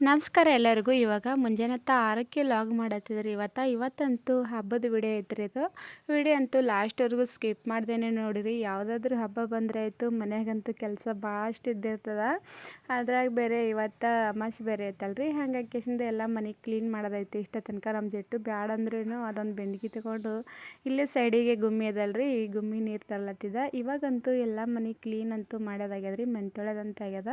ನಮಸ್ಕಾರ ಎಲ್ಲರಿಗೂ. ಇವಾಗ ಮುಂಜಾನೆ 6ಕ್ಕೆ ಲಾಗ್ ಮಾಡತ್ತಿದ್ರಿ. ಇವತ್ತಂತೂ ಹಬ್ಬದ ವಿಡಿಯೋ ಐತ್ರಿ. ಇದು ವಿಡಿಯೋ ಅಂತೂ ಲಾಸ್ಟ್ವರೆಗೂ ಸ್ಕಿಪ್ ಮಾಡ್ದೇನೆ ನೋಡಿರಿ. ಯಾವುದಾದ್ರೂ ಹಬ್ಬ ಬಂದರೆ ಆಯಿತು, ಮನೆಯಾಗಂತೂ ಕೆಲಸ ಭಾಳಷ್ಟು ಇದ್ದಿರ್ತದ. ಅದ್ರಾಗ ಬೇರೆ ಇವತ್ತು ಅಮಾವಾಸ್ಯೆ ಬೇರೆ ಐತಲ್ರಿ. ಹಾಗಾಗಿ ಕೆಸಿಂದ ಎಲ್ಲ ಮನೆ ಕ್ಲೀನ್ ಮಾಡೋದೈತಿ. ಇಷ್ಟ ತನಕ ನಮ್ಮ ಜಟ್ಟು ಬ್ಯಾಡ ಅಂದ್ರೂ ಅದೊಂದು ಬೆಂದಿಗೆ ತಗೊಂಡು ಇಲ್ಲೇ ಸೈಡಿಗೆ ಗುಮ್ಮಿ ಅದಲ್ರಿ, ಈ ಗುಮ್ಮಿ ನೀರು ತರ್ಲತ್ತಿದ. ಇವಾಗಂತೂ ಎಲ್ಲ ಮನೆ ಕ್ಲೀನ್ ಅಂತೂ ಮಾಡೋದಾಗ್ಯದ್ರಿ. ಮನೆ ತೊಳೆದಂತ ಆಗ್ಯದ.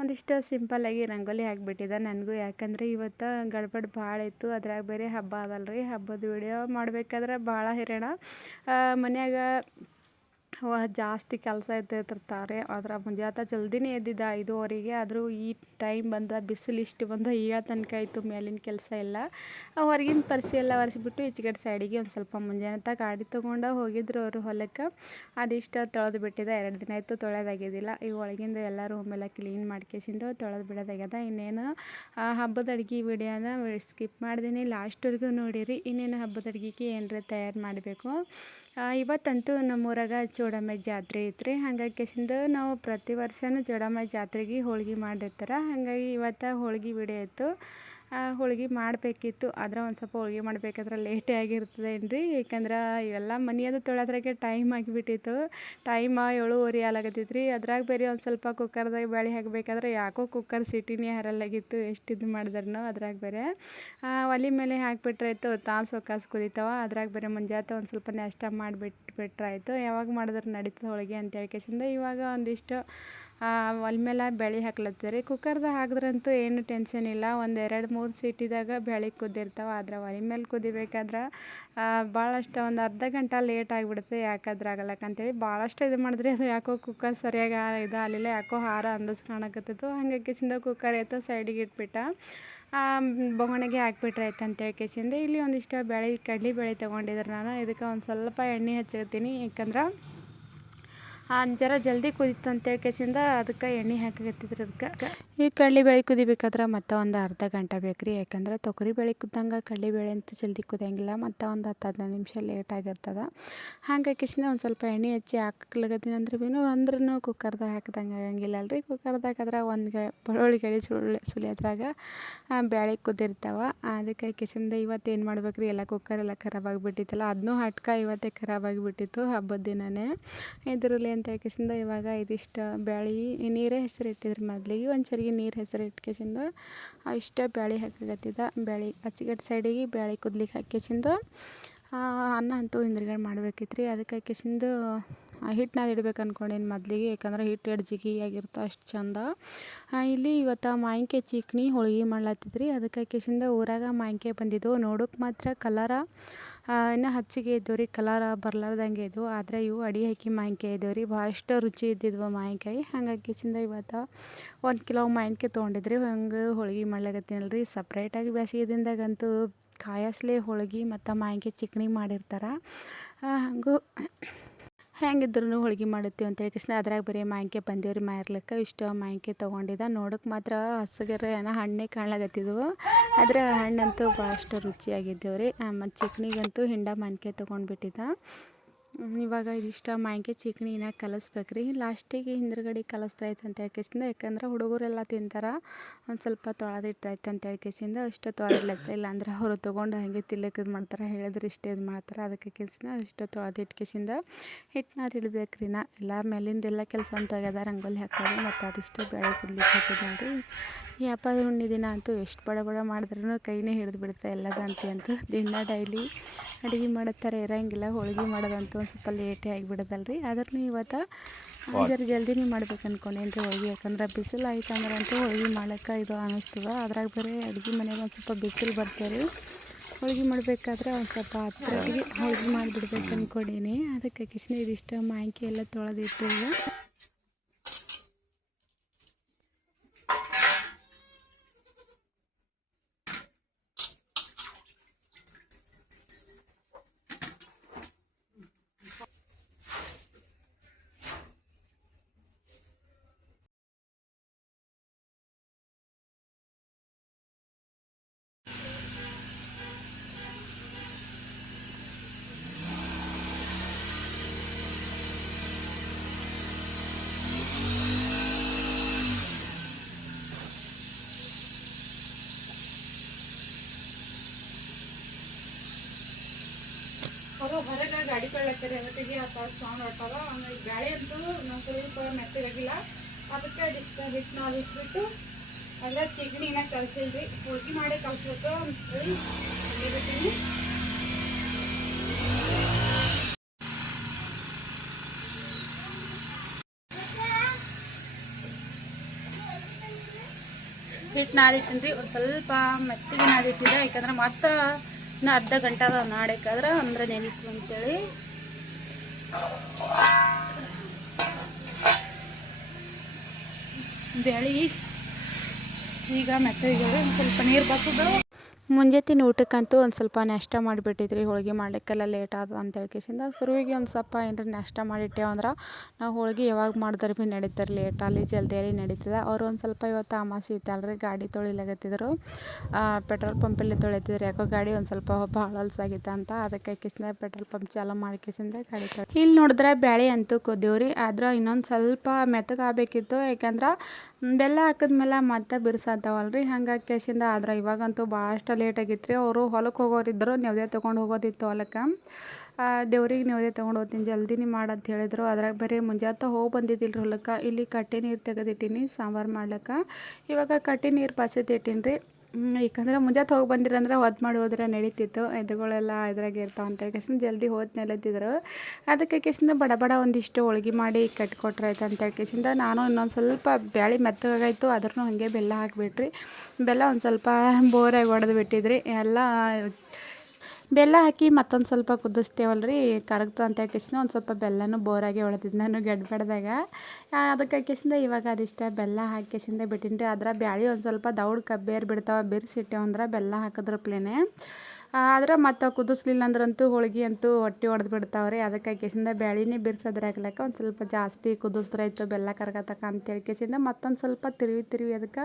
ಒಂದಿಷ್ಟು ಸಿಂಪಲ್ಲಾಗಿ ರಂಗೋಲಿ ಹಾಕಿಬಿಟ್ಟಿದೆ ನನಗೂ. ಯಾಕಂದರೆ ಇವತ್ತು ಗಡ್ಬಡ್ ಭಾಳ ಇತ್ತು. ಅದ್ರಾಗ ಬೇರೆ ಹಬ್ಬ ಅದಲ್ರಿ. ಹಬ್ಬದ ವಿಡಿಯೋ ಮಾಡಬೇಕಾದ್ರೆ ಭಾಳ ಹೈರಾಣ. ಮನ್ಯಾಗ ಜಾಸ್ತಿ ಕೆಲಸ ಇರ್ತಿರ್ತಾರೆ. ಅದರ ಮುಂಜಾನೆ ಜಲ್ದಿನೇ ಎದ್ದಿದ್ದ 5:15. ಆದರೂ ಈ ಟೈಮ್ ಬಿಸಿಲು ಇಷ್ಟು ಏಳು ತನಕ ಆಯಿತು. ಮೇಲಿನ ಕೆಲಸ ಎಲ್ಲ ಹೊರಗಿನ ಪರಿಸಿ ಎಲ್ಲ ಒರೆಸಿಬಿಟ್ಟು ಈಚೆಗಡೆ ಸೈಡಿಗೆ ಒಂದು ಸ್ವಲ್ಪ ಮುಂಜಾನೆ ಗಾಡಿ ತೊಗೊಂಡು ಹೋಗಿದ್ರು ಅವರು ಹೊಲಕ್ಕೆ. ಅದಿಷ್ಟು ತೊಳೆದು ಬಿಟ್ಟಿದೆ. 2 ದಿನ ಆಯಿತು ತೊಳೆದಾಗಿದ್ದಿಲ್ಲ. ಈ ಒಳಗಿಂದ ಎಲ್ಲ ರೂಮೆಲ್ಲ ಕ್ಲೀನ್ ಮಾಡ್ಕೇಸಿಂದು ತೊಳೆದು ಬಿಡೋದಾಗ್ಯದ. ಇನ್ನೇನು ಹಬ್ಬದ ಅಡುಗೆ ವಿಡಿಯೋನ ಸ್ಕಿಪ್ ಮಾಡ್ತೀನಿ, ಲಾಸ್ಟ್ವರೆಗೂ ನೋಡಿರಿ. ಇನ್ನೇನು ಹಬ್ಬದ ಅಡುಗೆಗೆ ಏನರ ತಯಾರು ಮಾಡಬೇಕು. ಇವತ್ತಂತೂ ನಮ್ಮೂರಾಗ ಚೌಡಮ್ಮ ಜಾತ್ರೆ ಐತ್ರಿ. ಹಾಗಾಗಿ ಕೆಸಿಂದ ನಾವು ಪ್ರತಿ ವರ್ಷವೂ ಚೌಡಮ್ಮ ಜಾತ್ರೆಗೆ ಹೋಳ್ಗೆ ಮಾಡಿರ್ತಾರೆ. ಹಾಗಾಗಿ ಇವತ್ತು ಹೋಳ್ಗೆ ವಿಡಿಯೋ ಇತ್ತು. ಹೋಳ್ಗೆ ಮಾಡಬೇಕಿತ್ತು. ಆದರೆ ಒಂದು ಸ್ವಲ್ಪ ಹೋಳ್ಗೆ ಮಾಡಬೇಕಾದ್ರೆ ಲೇಟೇ ಆಗಿರ್ತದೇನ್ರಿ. ಯಾಕಂದ್ರೆ ಇವೆಲ್ಲ ಮನೆಯದು ತೊಳೆದ್ರಾಗೆ ಟೈಮ್ ಆಗಿಬಿಟ್ಟಿತ್ತು. ಟೈಮ್ 7:30 ಆಗ್ಲಾಕತ್ತಿತ್ತು ರೀ. ಅದ್ರಾಗ ಬೇರೆ ಒಂದು ಸ್ವಲ್ಪ ಕುಕ್ಕರ್ದಾಗ ಬೇಳೆ ಹಾಕಬೇಕಾದ್ರೆ ಯಾಕೋ ಕುಕ್ಕರ್ ಸಿಟಿನೇ ಹರಲಾಗಿತ್ತು. ಎಷ್ಟು ಇದು ಮಾಡಿದ್ರೂ ಅದ್ರಾಗ ಬೇರೆ ಒಲೆ ಮೇಲೆ ಹಾಕಿಬಿಟ್ರಾಯ್ತು. ಸೊಕಾಸು ಕುದಿತಾವ. ಅದ್ರಾಗ ಬೇರೆ ಮುಂಜಾನೆ ಒಂದು ಸ್ವಲ್ಪ ನಾಷ್ಟ ಮಾಡಿಬಿಟ್ರಾಯ್ತು. ಯಾವಾಗ ಮಾಡಿದ್ರೆ ನಡೀತದೆ ಹೋಳಿಗೆ ಅಂತ ಹೇಳ್ಕೇಸಿಂದ ಇವಾಗ ಒಂದಿಷ್ಟು ಒಲೆ ಮೇಲೆ ಬೇಳೆ ಹಾಕ್ಲತ್ತೀರಿ. ಕುಕ್ಕರ್ದಾಗ ಹಾಕಿದ್ರಂತೂ ಏನು ಟೆನ್ಷನ್ ಇಲ್ಲ. ಒಂದು 2-3 ಸೀಟಿದಾಗ ಬೇಳೆ ಕುದ್ದಿರ್ತಾವೆ. ಆದರೆ ಒಲೆ ಮೇಲೆ ಕುದಿಬೇಕಾದ್ರೆ ಭಾಳಷ್ಟು ಒಂದು ಅರ್ಧ ಗಂಟೆ ಲೇಟ್ ಆಗಿಬಿಡುತ್ತೆ. ಯಾಕಾದ್ರೆ ಆಗಲ್ಲಕ್ಕಂತೇಳಿ ಭಾಳಷ್ಟು ಇದು ಮಾಡಿದ್ರಿ. ಅದು ಯಾಕೋ ಕುಕ್ಕರ್ ಸರಿಯಾಗಿ ಇದು ಆಗಲಿಲ್ಲ. ಯಾಕೋ ಹಾರ ಅಂದಾಜು ಕಾಣಕತ್ತಿತ್ತು. ಹಾಗಾಗಿ ಕಿಸಿಂದ ಕುಕ್ಕರ್ ಆಯಿತು ಸೈಡಿಗೆ ಇಟ್ಬಿಟ್ಟ. ಬೊಗಣೆಗೆ ಹಾಕ್ಬಿಟ್ರೆ ಆಯ್ತು ಅಂತೇಳಿ ಕೇಸಿಂದ ಇಲ್ಲಿ ಒಂದಿಷ್ಟು ಕಡಲೆ ಬೇಳೆ ತೊಗೊಂಡಿದ್ರೆ ನಾನು ಇದಕ್ಕೆ ಒಂದು ಸ್ವಲ್ಪ ಎಣ್ಣೆ ಹಚ್ಕೊತೀನಿ. ಯಾಕಂದ್ರೆ ಜರ ಜಲ್ದಿ ಕುದೀತು ಅಂತೇಳಿ ಕೇಸಿಂದ ಅದಕ್ಕೆ ಎಣ್ಣೆ ಹಾಕಕತ್ತಿದ್ರು. ಅದಕ್ಕೆ ಈ ಕಡಲೆಬೇಳೆ ಕುದಿಬೇಕಾದ್ರೆ ಮತ್ತು ಒಂದು ಅರ್ಧ ಗಂಟೆ ಬೇಕು ರೀ. ಯಾಕಂದ್ರೆ ತೊಗರಿಬೇಳೆ ಕುದ್ದಂಗೆ ಕಡಲೆಬೇಳೆ ಅಂತ ಜಲ್ದಿ ಕುದಿಯಂಗಿಲ್ಲ. ಮತ್ತು ಒಂದು 10-15 ನಿಮಿಷ ಲೇಟ್ ಆಗಿರ್ತದೆ. ಹಾಗಾಗಿ ಕೇಸಿಂದ ಒಂದು ಸ್ವಲ್ಪ ಎಣ್ಣೆ ಹಚ್ಚಿ ಹಾಕ್ಲಗತ್ತೀನಿ. ಅಂದ್ರೂ ಕುಕ್ಕರ್ದಾಗ ಹಾಕ್ದಂಗೆ ಆಗಂಗಿಲ್ಲ ಅಲ್ರಿ. ಕುಕ್ಕರ್ದಾಗ ಹಾಕಿದ್ರೆ ಒಂದು ಬೆಳ್ಳುಳ್ಳಿ ಸುಲಿಯೋದ್ರಾಗ ಬೇಳೆ ಕುದ್ದಿರ್ತಾವೆ. ಅದಕ್ಕೆ ಕೇಸಿಂದ ಇವತ್ತು ಏನು ಮಾಡ್ಬೇಕು ರೀ, ಎಲ್ಲ ಕುಕ್ಕರೆಲ್ಲ ಖರಾಬಾಗಿಬಿಟ್ಟಿತ್ತಲ್ಲ, ಅದನ್ನೂ ಹಟ್ಕ ಇವತ್ತೇ ಖರಾಬಾಗಿಬಿಟ್ಟಿತ್ತು ಹಬ್ಬದ ದಿನವೇ. ಇದರಲ್ಲಿ ಅಂತ ಹೇಳ್ಕೇಸಿಂದ ಇವಾಗ ಇದಿಷ್ಟು ಬೇಳೆ ನೀರೇ ಹೆಸರು ಇಟ್ಟಿದ್ರು. ಮೊದಲಿಗೆ ಒಂದು ಸರಿಗೆ ನೀರು ಹೆಸರು ಇಟ್ಕೇಸಿಂದ ಇಷ್ಟ ಬೇಳೆ ಹಾಕಕತ್ತಿದ್ದ. ಬೇಳೆ ಹಚ್ಚಿಗಟ್ಟು ಸೈಡಿಗೆ ಬೇಳೆ ಕುದ್ಲಿಕ್ಕೆ ಹಾಕೇಸಿಂದ ಅನ್ನ ಅಂತೂ ಹಿಂದ್ರಗಡೆ ಮಾಡ್ಬೇಕಿತ್ತು ರೀ. ಅದಕ್ಕೆ ಹಾಕೇಸಿಂದ ಹಿಟ್ಟು ಇಡ್ಬೇಕು ಅಂದ್ಕೊಂಡೇನು ಮೊದಲಿಗೆ. ಯಾಕಂದ್ರೆ ಹಿಟ್ಟು ಎಷ್ಟು ಜಿಗಿಯಾಗಿರ್ತೋ ಅಷ್ಟು ಚಂದ. ಇಲ್ಲಿ ಇವತ್ತು ಮಾವಿನಕಾಯಿ ಚಿಕ್ನಿ ಹೋಳ್ಗೆ ಮಾಡ್ಲತ್ತಿದ್ರಿ. ಅದಕ್ಕೆ ಹಾಕೇಸಿಂದ ಊರಾಗ ಮಾವಿನಕಾಯಿ ಬಂದಿದ್ದು ನೋಡೋಕೆ ಮಾತ್ರ ಕಲರ ಇನ್ನೂ ಹಚ್ಚಿಗೆ ಇದ್ದವು ರೀ. ಕಲರ ಬರ್ಲಾರ್ದಂಗೆ ಇದ್ದವು. ಆದರೆ ಇವು ಅಡಿ ಹಾಕಿ ಮಾವಿನಕಾಯಿ ಇದ್ದವು ರೀ. ಭಾಳಷ್ಟು ರುಚಿ ಇದ್ದಿದ್ವು ಮಾವಿನಕಾಯಿ. ಹಾಗಾಗಿ ಕಿಸಿಂದ ಇವತ್ತು 1 ಕಿಲೋ ಮಾವಿನಕಾಯಿ ತೊಗೊಂಡಿದ್ರಿ. ಹಂಗೆ ಹೋಳ್ಗೆ ಮಾಡ್ಲಾಕತ್ತೀನಲ್ರಿ. ಸಪ್ರೇಟಾಗಿ ಬೇಸಿಗೆ ದಿನದಾಗಂತೂ ಕಾಯಸ್ಲೆ ಹೋಳ್ಗೆ ಮತ್ತು ಮಾವಿನಕಾಯಿ ಚಿಕ್ನಿ ಮಾಡಿರ್ತಾರೆ. ಹಾಗೂ ಹೆಂಗಿದ್ರು ಹೋಳ್ಗೆ ಮಾಡುತ್ತೀವಿ ಅಂತ ಹೇಳ್ಕೇಸಿಂದ ಅದ್ರಾಗ ಬರೀ ಮಾವಿನಕಾಯಿ ಬಂದೀವ್ರಿ ಮಾರ್ಲಿಕ್ಕೆ. ಇಷ್ಟು ಮಾವಿನಕಾಯಿ ತೊಗೊಂಡಿದ್ದ. ನೋಡೋಕೆ ಮಾತ್ರ ಹಸಿಗೆರೆ ಏನೋ ಹಣ್ಣೇ ಕಾಣ್ಲಾಕತ್ತಿದ್ವು. ಆದರೆ ಹಣ್ಣಂತೂ ಭಾಳಷ್ಟು ರುಚಿಯಾಗಿದ್ದವು ರೀ. ಮತ್ತು ಚಿಕ್ನಿಗಂತೂ ಹಿಂಡ ಮಾವಿನಕಾಯಿ ತೊಗೊಂಡ್ಬಿಟ್ಟಿದ್ದ. ಇವಾಗ ಇದಿಷ್ಟು ಮಾವಿನಕಾಯಿ ಚಿಕ್ನಿನ ಕಲಿಸ್ಬೇಕು ರೀ. ಲಾಸ್ಟಿಗೆ ಹಿಂದ್ಗಡೆ ಕಲಿಸ್ತಾಯಿತ್ತು ಅಂತ ಹೇಳ್ಕೇಸಿಂದ, ಯಾಕಂದ್ರೆ ಹುಡುಗರೆಲ್ಲ ತಿಂತಾರೆ. ಒಂದು ಸ್ವಲ್ಪ ತೊಳೆದಿಟ್ರಾಯ್ತು ಅಂತ ಹೇಳ್ಕೇಸಿಂದ ಅಷ್ಟು ತೊಳೆದಿಡ್ಲತ್ತ. ಇಲ್ಲಾಂದ್ರೆ ಅವರು ತೊಗೊಂಡು ಹಾಗೆ ತಿಲ್ಲಕ್ಕೆ ಇದು ಮಾಡ್ತಾರೆ. ಹೇಳಿದ್ರೆ ಇಷ್ಟು ಇದು ಮಾಡ್ತಾರೆ. ಅದಕ್ಕೆ ಕೇಸಿಂದ ಅಷ್ಟು ತೊಳೆದಿಟ್ಕೇಸಿಂದ ಹಿಟ್ಟನ್ನ ಇಡ್ಬೇಕು ರೀ. ಎಲ್ಲ ಮೇಲಿಂದೆಲ್ಲ ಕೆಲಸ ಅಂತ ಆಗ್ಯದ. ರಂಗೋಲಿ ಹಾಕೋದು ಮತ್ತು ಅದಿಷ್ಟು ಬೇಳೆ ಕುದ್ಲಿಕ್ಕೆ ಹಾಕಿದ್ದೆ ರೀ. ಈ ಹಬ್ಬದ ಹುಣ್ಣಿ ದಿನ ಅಂತೂ ಎಷ್ಟು ಬಡ ಮಾಡಿದ್ರೂ ಕೈನೇ ಹಿಡಿದು ಬಿಡುತ್ತೆ ಎಲ್ಲದಂತೂ. ದಿನ ಡೈಲಿ ಅಡುಗೆ ಮಾಡೋ ಥರ ಇರೋಂಗಿಲ್ಲ. ಹೋಳ್ಗೆ ಮಾಡೋದಂತೂ ಒಂದು ಸ್ವಲ್ಪ ಲೇಟೇ ಆಗಿಬಿಡೋದಲ್ರಿ. ಆದ್ರೂ ಇವತ್ತು ಜಲ್ದಿನೇ ಮಾಡ್ಬೇಕು ಅಂದ್ಕೊಂಡೇನು ರೀ ಹೋಳ್ಗೆ. ಯಾಕಂದ್ರೆ ಬಿಸಿಲು ಆಯ್ತು ಅಂದ್ರೆ ಅಂತೂ ಹೋಳ್ಗೆ ಮಾಡೋಕ್ಕೆ ಇದು ಅನ್ನಿಸ್ತದೆ. ಅದ್ರಾಗ ಬೇರೆ ಅಡುಗೆ ಮನೆಗೆ ಒಂದು ಸ್ವಲ್ಪ ಬಿಸಿಲು ಬರ್ತೇವೆ ರೀ. ಹೋಳ್ಗೆ ಮಾಡಬೇಕಾದ್ರೆ ಒಂದು ಸ್ವಲ್ಪ ಹತ್ತಿರಗೆ ಹೋಳ್ಗೆ ಮಾಡಿಬಿಡ್ಬೇಕು ಅಂದ್ಕೊಂಡೀನಿ. ಅದಕ್ಕೆ ಕಿಸ್ನಿ ಇದಿಷ್ಟು ಮಾವಿನಕಾಯಿ ಎಲ್ಲ ತೊಳೆದಿಟ್ಟು ಹೊರಗೆ ಗಾಡಿ ಕಳ್ಳತ್ತಾರೆ ಅದಕ್ಕೆ ಆ ಥರ ಸೌಂಡ್ ಹೊಟ್ಟವ. ಆಮೇಲೆ ಬ್ಯಾಳೆ ಅಂತೂ ನಾವು ಸ್ವಲ್ಪ ಮೆತ್ತಗಾಗಿಲ್ಲ, ಅದಕ್ಕೆ ಅದಿಷ್ಟು ಹಿಟ್ಟು ನಾವು ಇಟ್ಬಿಟ್ಟು ಎಲ್ಲ ಚಿಗಣಿನ ಕಲಸಿಲ್ರಿ, ಹೋಳಿಗೆ ಮಾಡಿ ಕಲಿಸ್ಬೇಕು ಅಂತೇಳಿ ಹೇಳಿಬಿಟ್ಟಿನಿ. ಹಿಟ್ಟು ನಾದಿಟ್ಟಿನ್ರಿ, ಒಂದು ಸ್ವಲ್ಪ ಮೆತ್ತಿಗೆ ನಾದಿಟ್ಟಿದ್ದೆ, ಯಾಕಂದ್ರೆ ಮತ್ತೆ ಇನ್ನು ಅರ್ಧ ಗಂಟೆ ಅದ ನಾಡಬೇಕಾದ್ರೆ ಅಂದ್ರೆ ನೆನೀತು ಅಂತೇಳಿ. ಬೇಳೆ ಈಗ ಮೆತ್ತಗೆ ಒಂದು ಸ್ವಲ್ಪ ನೀರು ಬಸೋದು. ಮುಂಜಾನೆ ಊಟಕ್ಕಂತೂ ಒಂದು ಸ್ವಲ್ಪ ನಾಷ್ಟ ಮಾಡಿಬಿಟ್ಟಿದ್ರಿ, ಹೋಳಿಗೆ ಮಾಡಲಿಕ್ಕೆಲ್ಲ ಲೇಟ್ ಆದ ಅಂತ ಹೇಳ್ಕೇಸಿಂದ ಶುರುವಿಗೆ ಒಂದು ಸ್ವಲ್ಪ ಏನಾರ ನಾಷ್ಟ ಮಾಡಿಟ್ಟೇವು ಅಂದ್ರೆ ನಾವು ಹೋಳಿಗೆ ಯಾವಾಗ ಮಾಡಿದ್ರೆ ಭೀ ನಡೀತಾರೆ, ಲೇಟಲ್ಲಿ ಜಲ್ದಿಯಲ್ಲಿ ನಡೀತದೆ. ಅವ್ರು ಒಂದು ಸ್ವಲ್ಪ ಇವತ್ತು ಅಮಾಸೆ ಇತ್ತಲ್ರಿ, ಗಾಡಿ ತೊಳಿಲಾಗತ್ತಿದ್ರು, ಪೆಟ್ರೋಲ್ ಪಂಪಲ್ಲಿ ತೊಳಿತಿದ್ರು. ಯಾಕೋ ಗಾಡಿ ಒಂದು ಸ್ವಲ್ಪ ಭಾಳ ಹೊಲ್ಸಾಗಿತ್ತು ಅಂತ, ಅದಕ್ಕೆ ಕಿಸಿಂದ ಪೆಟ್ರೋಲ್ ಪಂಪ್ ಚಾಲು ಮಾಡಿಕಿಸಿಂದ ಗಾಡಿ ತೊಳಿ. ಇಲ್ಲಿ ನೋಡಿದ್ರೆ ಬ್ಯಾಳೆ ಅಂತೂ ಕುದ್ದೀವ್ರಿ, ಆದ್ರೆ ಇನ್ನೊಂದು ಸ್ವಲ್ಪ ಮೆತ್ತಗಾಗಬೇಕಿತ್ತು, ಯಾಕಂದ್ರೆ ಬೆಲ್ಲ ಹಾಕಿದ್ಮೇಲೆ ಮತ್ತೆ ಬಿರ್ಸಾತಾವಲ್ರಿ, ಹಂಗಾಗಿ ಕೇಸಿಂದ. ಆದ್ರೆ ಇವಾಗಂತೂ ಭಾಳಷ್ಟು ಲೇಟ್ ಆಗಿತ್ತು ರೀ. ಅವರು ಹೊಲಕ್ಕೆ ಹೋಗೋರಿದ್ದರು, ನೈವೇದ್ಯ ತೊಗೊಂಡು ಹೋಗೋದಿತ್ತು ಹೊಲಕ್ಕೆ. ದೇವ್ರಿಗೆ ನೈವೇದ್ಯ ತೊಗೊಂಡು ಹೋಗ್ತೀನಿ ಜಲ್ದಿನೇ ಮಾಡಂತ ಹೇಳಿದರು. ಅದ್ರಾಗ ಬರೀ ಮುಂಜಾನೆ ಹೋಗಿ ಬಂದಿದ್ದಿಲ್ಲ ಹೊಲಕ್ಕೆ. ಇಲ್ಲಿ ಕಟ್ಟಿ ನೀರು ತೆಗೆದಿಟ್ಟೀನಿ ಸಾಂಬಾರು ಮಾಡ್ಲಿಕ್ಕೆ. ಇವಾಗ ಕಟ್ಟಿ ನೀರು ಬಸಿದಿಟ್ಟೀನಿ ರೀ, ಯಾಕಂದ್ರೆ ಮುಂಜಾನೆ ಹೋಗಿ ಬಂದಿರಂದ್ರೆ ಹೊತ್ತು ಮಾಡಿ ಹೋದ್ರೆ ನಡೀತಿತ್ತು, ಎದುಗಳೆಲ್ಲ ಇದ್ರಾಗೆ ಇರ್ತಾವೆ ಅಂತ ಹೇಳ್ಕೇಸಿಂದ ಜಲ್ದಿ ಹೋದ್ನೆಲ್ಲತ್ತಿದ್ರು. ಅದಕ್ಕೆ ಕೇಸಿಂದ ಬಡ ಬಡ ಒಂದಿಷ್ಟು ಹೋಳ್ಗೆ ಮಾಡಿ ಕಟ್ಕೊಟ್ರಾಯ್ತು ಅಂತ ಹೇಳ್ಕೇಸಿಂದ ನಾನು ಇನ್ನೊಂದು ಸ್ವಲ್ಪ ಬ್ಯಾಳೆ ಮೆತ್ತಗಾಯಿತು, ಅದ್ರೂ ಹಾಗೆ ಬೆಲ್ಲ ಹಾಕಿಬಿಟ್ರಿ. ಬೆಲ್ಲ ಒಂದು ಸ್ವಲ್ಪ ಬೋರಾಗಿ ಹೊಡೆದು ಬಿಟ್ಟಿದ್ರಿ. ಎಲ್ಲ ಬೆಲ್ಲ ಹಾಕಿ ಮತ್ತೊಂದು ಸ್ವಲ್ಪ ಕುದಿಸ್ತೇವಲ್ರಿ, ಕರಗ್ತು ಅಂತ ಹೇಳ್ಕೇಸಿಂದ ಒಂದು ಸ್ವಲ್ಪ ಬೆಲ್ಲನೂ ಬೋರಾಗಿ ಹೊಡೆದಿದ್ದು ನಾನು ಗಡ್ಬಡ್ದಾಗ. ಅದಕ್ಕೆ ಹಾಕಿಸಿಂದ ಇವಾಗ ಅದಿಷ್ಟ ಬೆಲ್ಲ ಹಾಕಿಸಿಂದ ಬಿಟ್ಟಿನಿ ರೀ. ಅದ್ರ ಬ್ಯಾಳೆ ಒಂದು ಸ್ವಲ್ಪ ದೌಡ್ ಕಬ್ಬೇರು ಬಿಡ್ತಾವೆ, ಬಿರ್ಸಿಟ್ಟೇವು ಅಂದ್ರೆ ಬೆಲ್ಲ ಹಾಕಿದ್ರ ಪ್ಲೇನೆ. ಆದ್ರೆ ಮತ್ತು ಕುದಿಸ್ಲಿಲ್ಲ ಅಂದ್ರಂತೂ ಹೋಳ್ಗೆ ಅಂತೂ ಹೊಟ್ಟೆ ಹೊಡೆದು ಬಿಡ್ತಾವ್ರಿ. ಅದಕ್ಕೆ ಹಾಕಿಸಿಂದ ಬ್ಯಾಳಿನೇ ಬಿರ್ಸೋದ್ರಾಗ್ಲಕ್ಕ ಒಂದು ಸ್ವಲ್ಪ ಜಾಸ್ತಿ ಕುದಿಸ್ದ್ರಾಯ್ತು ಬೆಲ್ಲ ಕರಗತಕ್ಕ ಅಂತ ಹೇಳ್ಕೇಸಿಂದ ಮತ್ತೊಂದು ಸ್ವಲ್ಪ ತಿರುವಿ ಅದಕ್ಕೆ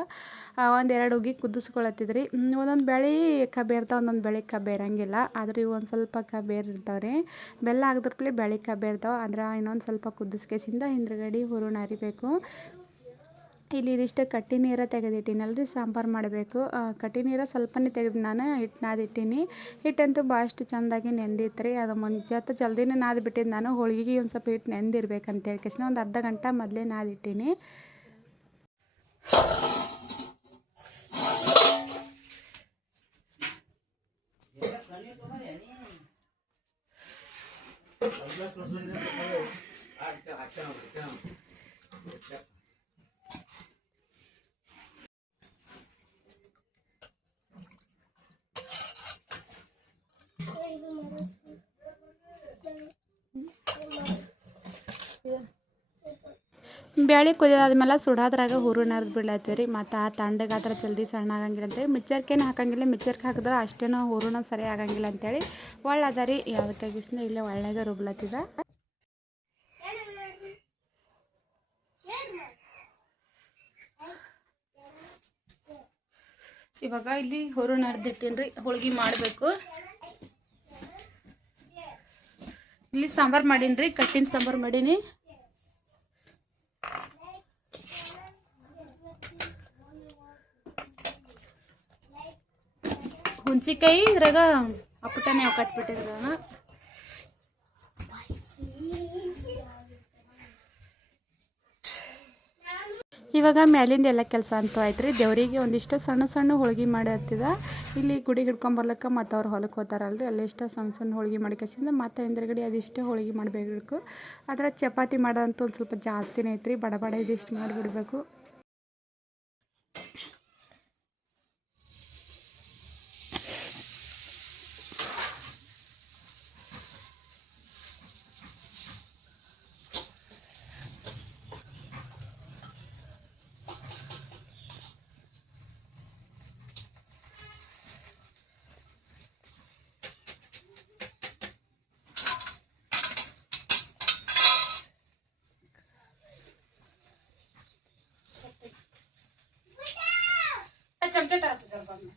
ಒಂದೆರಡು ಉಗಿ ಕುದಿಸ್ಕೊಳತ್ತಿದ್ರಿ. ಒಂದೊಂದು ಬ್ಯಾಳೆ ಕಬ್ಬೆ ಇರ್ತಾವೆ, ಒಂದೊಂದು ಬ್ಯಾಳೆ ಕಬ್ಬೆ ಇರಂಗಿಲ್ಲ, ಆದ್ರೆ ಇವು ಒಂದು ಸ್ವಲ್ಪ ಕಬ್ಬೇರು ಇರ್ತಾವ್ರಿ. ಬೆಲ್ಲ ಹಾಕಿದ್ರಪ್ಲೆ ಬ್ಯಾಳೆ ಕಬ್ಬೆ ಇರ್ತಾವೆ. ಆದ್ರೆ ಇನ್ನೊಂದು ಸ್ವಲ್ಪ ಕುದಿಸ್ಕೇಸಿಂದ ಹಿಂದ್ಗಡೆ ಹೂರಣ ಅರಿಬೇಕು. ಇಲ್ಲಿ ಇದಿಷ್ಟು ಕಟ್ಟಿ ನೀರು ತೆಗೆದಿಟ್ಟಿನಲ್ರಿ, ಸಾಂಬಾರು ಮಾಡಬೇಕು. ಕಟ್ಟಿ ನೀರು ಸ್ವಲ್ಪನೇ ತೆಗೆದು ನಾನು ಹಿಟ್ಟು ನಾದಿಟ್ಟೀನಿ. ಹಿಟ್ಟಂತೂ ಭಾಳಷ್ಟು ಚೆಂದಾಗಿ ನೆಂದಿತ್ತು ರೀ. ಅದು ಮುಂಜಾನೆ ಜಲ್ದಿನೇ ನಾದಿ ಬಿಟ್ಟಿದ್ದು ನಾನು, ಹೋಳಿಗೆಗೆ ಒಂದು ಸ್ವಲ್ಪ ಹಿಟ್ಟು ನೆಂದಿರ್ಬೇಕಂತ ಹೇಳ್ಕೇಸಿನ ಒಂದು ಅರ್ಧ ಗಂಟೆ ಮೊದಲೇ ನಾದಿಟ್ಟೀನಿ. ಬ್ಯಾಳೆ ಕುದಿದಾದ್ಮೇಲೆ ಸುಡೋದ್ರಾಗ ಹೂರಣ ಅರ್ದು ಬಿಡ್ಲತ್ತೀವಿ ರೀ. ಮತ್ತು ಆ ತಣ್ಣಗಾದ್ರೆ ಜಲ್ದಿ ಸಣ್ಣ ಆಗಂಗಿಲ್ಲ ಅಂತೇಳಿ ಮಿಕ್ಚರ್ಕೇನು ಹಾಕಂಗಿಲ್ಲ, ಮಿಕ್ಚರ್ಗೆ ಹಾಕಿದ್ರೆ ಅಷ್ಟೇನೋ ಹೂರಣ ಸರಿ ಆಗಂಗಿಲ್ಲ ಅಂತೇಳಿ ಒಳ್ಳದ ರೀ. ಯಾವತ್ತೆ ಗಿಸ್ನ ಇಲ್ಲೇ ಒಳ್ಳೆಗೆ ರುಬ್ಲತ್ತಿದ. ಇವಾಗ ಇಲ್ಲಿ ಹೂರಣ ಅರ್ದಿಟ್ಟೀನಿ ರೀ, ಹೋಳ್ಗೆ ಮಾಡಬೇಕು. ಇಲ್ಲಿ ಸಾಂಬಾರು ಮಾಡೀನಿ ರೀ, ಕಟ್ಟಿನ ಸಾಂಬಾರು ಮಾಡೀನಿ. ಹುಂಚಿಕಾಯಿ ಇದ್ರಾಗ ಅಪ್ಪಟನೆ ಕಟ್ಬಿಟ್ಟಿದ್ರ. ಇವಾಗ ಮ್ಯಾಲಿಂದ ಎಲ್ಲ ಕೆಲಸ ಅಂತೂ ಆಯ್ತು ರೀ. ದೇವರಿಗೆ ಒಂದಿಷ್ಟು ಸಣ್ಣ ಸಣ್ಣ ಹೋಳ್ಗೆ ಮಾಡಿ ಹತ್ತಿದ. ಇಲ್ಲಿ ಗುಡಿ ಹಿಡ್ಕೊಂಬರ್ಲಿಕ್ಕೆ ಮತ್ತು ಅವ್ರು ಹೊಲಕ್ಕೆ ಹೋಗ್ತಾರಲ್ರಿ, ಅಲ್ಲಿಷ್ಟ ಸಣ್ಣ ಸಣ್ಣ ಹೋಳ್ಗೆ ಮಾಡ್ಕೇಸಿಂದ ಮತ್ತು ಹಿಂದ್ಗಡೆ ಅದಿಷ್ಟು ಹೋಳ್ಗೆ ಮಾಡಬೇಕು. ಆದರೆ ಚಪಾತಿ ಮಾಡೋದಂತೂ ಒಂದು ಸ್ವಲ್ಪ ಜಾಸ್ತಿನೇ ಐತ್ರಿ, ಬಡ ಬಡ ಇದಿಷ್ಟು ಮಾಡಿಬಿಡ್ಬೇಕು. चमचे तरफ सर बनना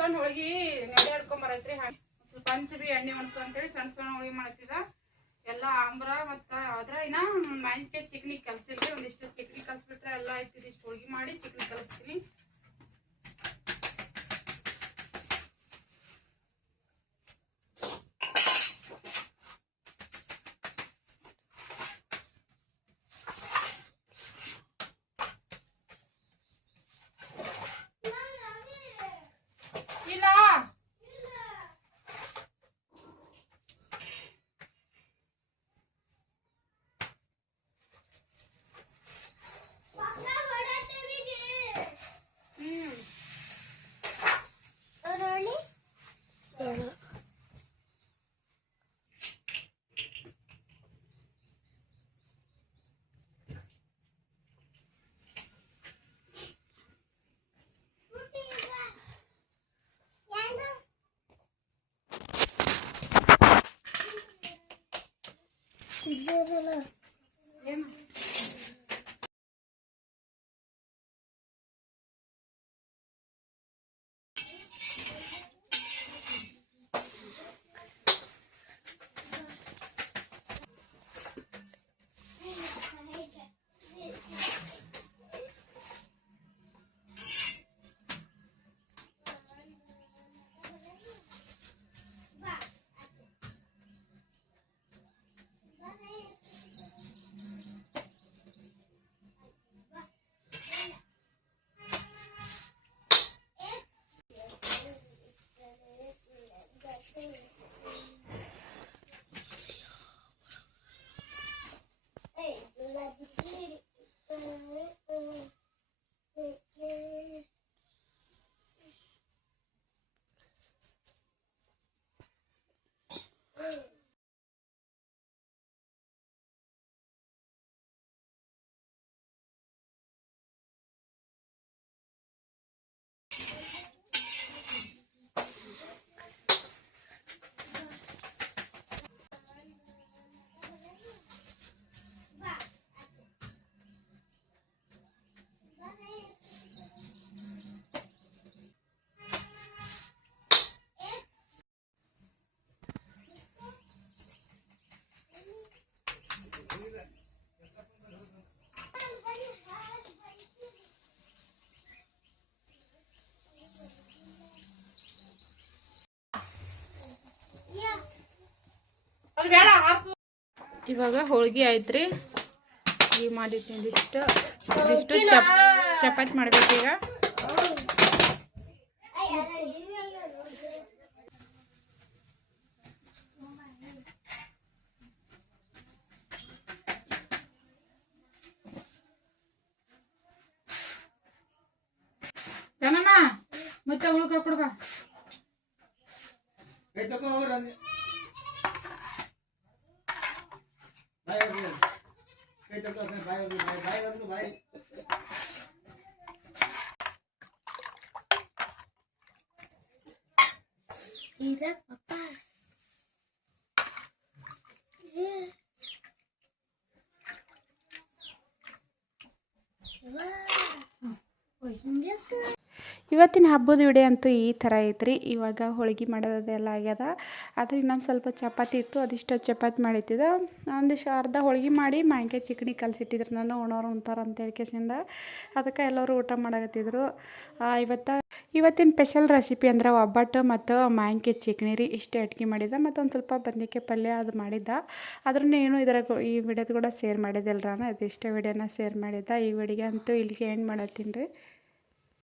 ಸಣ್ಣ ಹೋಳಿಗೆ ನೆಡೆ ಹಿಡ್ಕೊಂಬರೈತ್ರಿ. ಸ್ವಲ್ಪ ಹಂಚಿ ಎಣ್ಣೆ ಹೊಂಟು ಅಂತೇಳಿ ಸಣ್ಣ ಸಣ್ಣ ಹೋಳಿಗೆ ಮಾಡತ್ತಿದ. ಎಲ್ಲ ಆಂಬ್ರ ಮತ್ತು ಅದ್ರ ಇನ್ನ ಮಾವಿನಕಾಯಿ ಚಿಕನಿ ಕಲಸಿಲ್ರಿ. ಒಂದಿಷ್ಟು ಚಿಕನಿ ಕಲಸ್ಬಿಟ್ರೆ ಎಲ್ಲ ಆಯ್ತು. ಇದಿಷ್ಟು ಹೋಳಿಗೆ ಮಾಡಿ ಚಿಕನಿ ಕಲಿಸ್ತೀನಿ. ಇಲ್ಲ ಏನು ಇವಾಗ ಹೋಳಿಗೆ ಆಯ್ತ್ರಿ. ಈಗ ಮಾಡಿದ್ದೀನಿ ಇದಿಷ್ಟು ಚಪಾತಿ ಮಾಡ್ಬೇಕೀಗ. ಜನಮ್ಮ ಮತ್ತೆ ಉಳ್ಕ ಕೊಡ್ಬಾ. ಇವತ್ತಿನ ಹಬ್ಬದ ವಿಡಿಯೋ ಅಂತೂ ಈ ಥರ ಐತ್ರಿ. ಇವಾಗ ಹೋಳಿಗೆ ಮಾಡೋದೆಲ್ಲ ಆಗ್ಯದ. ಆದರೆ ಇನ್ನೊಂದು ಸ್ವಲ್ಪ ಚಪಾತಿ ಇತ್ತು, ಅದಿಷ್ಟು ಚಪಾತಿ ಮಾಡಿತ್ತಿದ್ದ. ಒಂದಿಷ್ಟು ಅರ್ಧ ಹೋಳಿಗೆ ಮಾಡಿ ಮಾವಿನಕಾಯಿ ಚಿಕನಿ ಕಲಸಿಟ್ಟಿದ್ರು. ನಾನು ಉಣೋರು ಉಣ್ತಾರೆ ಅಂತ ಹೇಳ್ಕೆಸಿಂದ ಅದಕ್ಕೆ ಎಲ್ಲರೂ ಊಟ ಮಾಡಕತ್ತಿದ್ರು. ಇವತ್ತಿನ ಸ್ಪೆಷಲ್ ರೆಸಿಪಿ ಅಂದ್ರೆ ಒಬ್ಬಟ್ಟು ಮತ್ತು ಮಾವಿನಕಾಯಿ ಚಿಕನಿ ರೀ. ಇಷ್ಟೇ ಅಡುಗೆ ಮಾಡಿದ್ದೆ. ಮತ್ತು ಒಂದು ಸ್ವಲ್ಪ ಬದ್ನಿಕಾಯಿ ಪಲ್ಯ ಅದು ಮಾಡಿದ್ದ. ಅದನ್ನು ಏನು ಈ ವಿಡಿಯೋದ ಕೂಡ ಶೇರ್ ಮಾಡಿದ್ದೆಲ್ಲ ನಾನು. ಇದಿಷ್ಟೇ ವಿಡಿಯೋನ ಶೇರ್ ಮಾಡಿದ್ದೆ. ಈ ವಿಡಿಯೋ ಅಂತೂ ಇಲ್ಲಿಗೆ ಎಂಡ್ ಮಾಡತ್ತೀನಿ ರೀ.